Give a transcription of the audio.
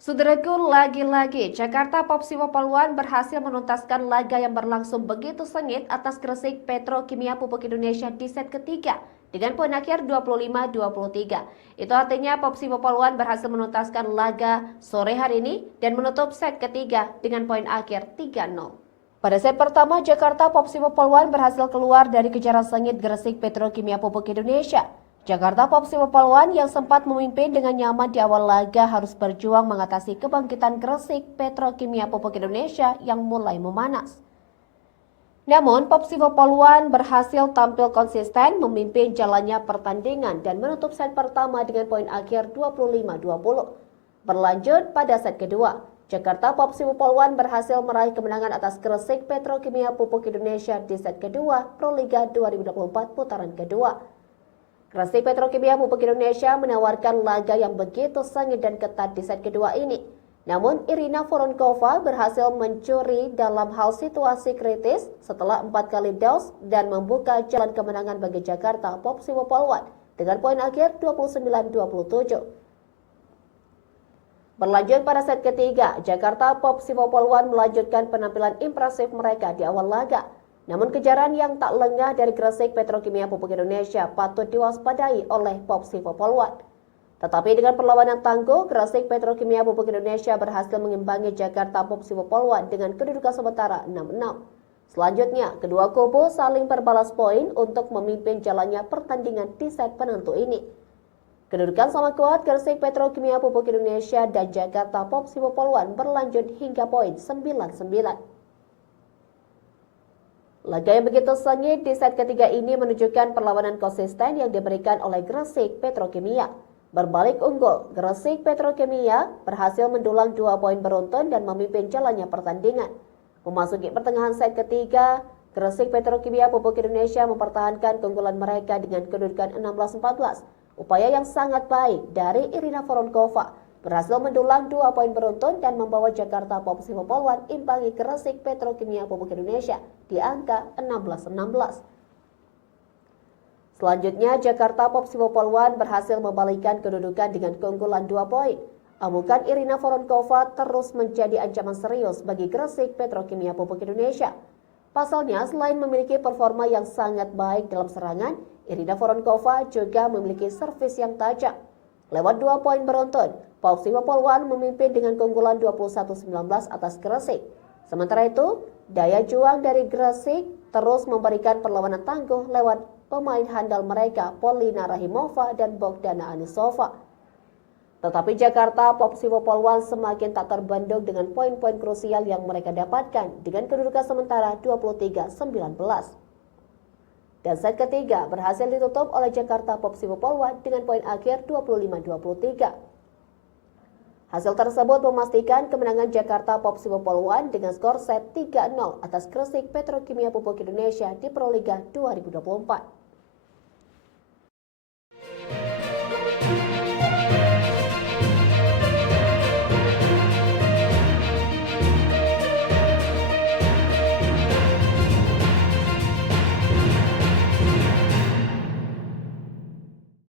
Saudaraku, lagi-lagi Jakarta Popsiwo Poluan berhasil menuntaskan laga yang berlangsung begitu sengit atas Gresik Petrokimia Pupuk Indonesia di set ketiga dengan poin akhir 25-23. Itu artinya Popsiwo Poluan berhasil menuntaskan laga sore hari ini dan menutup set ketiga dengan poin akhir 3-0. Pada set pertama, Jakarta Popsiwo Poluan berhasil keluar dari kejaran sengit Gresik Petrokimia Pupuk Indonesia. Jakarta Popsiwo Poluan yang sempat memimpin dengan nyaman di awal laga harus berjuang mengatasi kebangkitan Gresik Petrokimia Pupuk Indonesia yang mulai memanas. Namun, Popsiwo Poluan berhasil tampil konsisten memimpin jalannya pertandingan dan menutup set pertama dengan poin akhir 25-20. Berlanjut pada set kedua, Jakarta Popsiwo Poluan berhasil meraih kemenangan atas Gresik Petrokimia Pupuk Indonesia di set kedua Proliga 2024 putaran kedua. Gresik Petrokimia Pupuk Indonesia menawarkan laga yang begitu sengit dan ketat di set kedua ini. Namun Irina Voronkova berhasil mencuri dalam hal situasi kritis setelah 4 kali dos dan membuka jalan kemenangan bagi Jakarta Popsiwo Poluan dengan poin akhir 29-27. Berlanjut pada set ketiga, Jakarta Popsiwo Poluan melanjutkan penampilan impresif mereka di awal laga. Namun kejaran yang tak lengah dari Gresik Petrokimia Pupuk Indonesia patut diwaspadai oleh Popsiwo Poluan. Tetapi dengan perlawanan tangguh, Gresik Petrokimia Pupuk Indonesia berhasil mengimbangi Jakarta Popsiwo Poluan dengan kedudukan sementara 6-6. Selanjutnya, kedua kubu saling berbalas poin untuk memimpin jalannya pertandingan di set penentu ini. Kedudukan sama kuat Gresik Petrokimia Pupuk Indonesia dan Jakarta Popsiwo Poluan berlanjut hingga poin 9-9. Laga yang begitu sengit di set ketiga ini menunjukkan perlawanan konsisten yang diberikan oleh Gresik Petrokimia. Berbalik unggul, Gresik Petrokimia berhasil mendulang 2 poin beruntun dan memimpin jalannya pertandingan. Memasuki pertengahan set ketiga, Gresik Petrokimia Pupuk Indonesia mempertahankan keunggulan mereka dengan kedudukan 16-14. Upaya yang sangat baik dari Irina Voronkova berhasil mendulang 2 poin beruntun dan membawa Jakarta Popsiwo Poluan imbangi Gresik Petrokimia Pupuk Indonesia di angka 16-16. Selanjutnya, Jakarta Popsiwo Poluan berhasil membalikkan kedudukan dengan keunggulan 2 poin. Amukan Irina Voronkova terus menjadi ancaman serius bagi Gresik Petrokimia Pupuk Indonesia. Pasalnya, selain memiliki performa yang sangat baik dalam serangan, Irina Voronkova juga memiliki servis yang tajam. Lewat 2 poin beruntun, Popsiwo Poluan memimpin dengan keunggulan 21-19 atas Gresik. Sementara itu, daya juang dari Gresik terus memberikan perlawanan tangguh lewat pemain handal mereka Polina Rahimova dan Bogdana Anisova. Tetapi Jakarta Popsiwo Poluan semakin tak terbendung dengan poin-poin krusial yang mereka dapatkan dengan kedudukan sementara 23-19. Dan set ketiga berhasil ditutup oleh Jakarta Popsiwo Poluan dengan poin akhir 25-23. Hasil tersebut memastikan kemenangan Jakarta Popsiwo Poluan dengan skor set 3-0 atas Gresik Petrokimia Pupuk Indonesia di Proliga 2024.